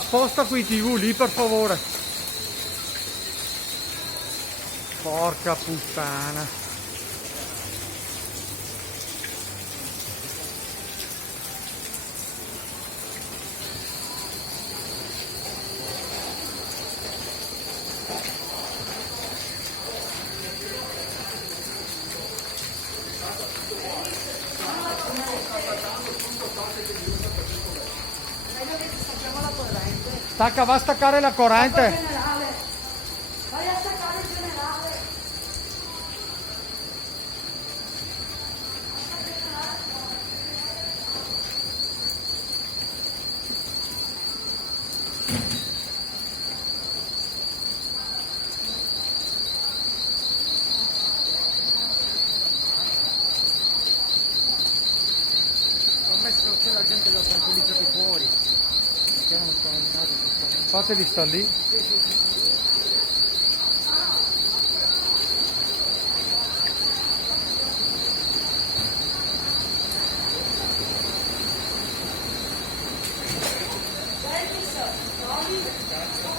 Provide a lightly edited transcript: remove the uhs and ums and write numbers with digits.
Sposta qui TV lì per favore. Porca puttana. Stacca, va a staccare la corrente. Vai a staccare il generale. Ho messo c'è la gente, l'ho tranquillizzati fuori. Che erano spaventati. Fateli sta lì. Sì, sì, sì. Dennis, trovi?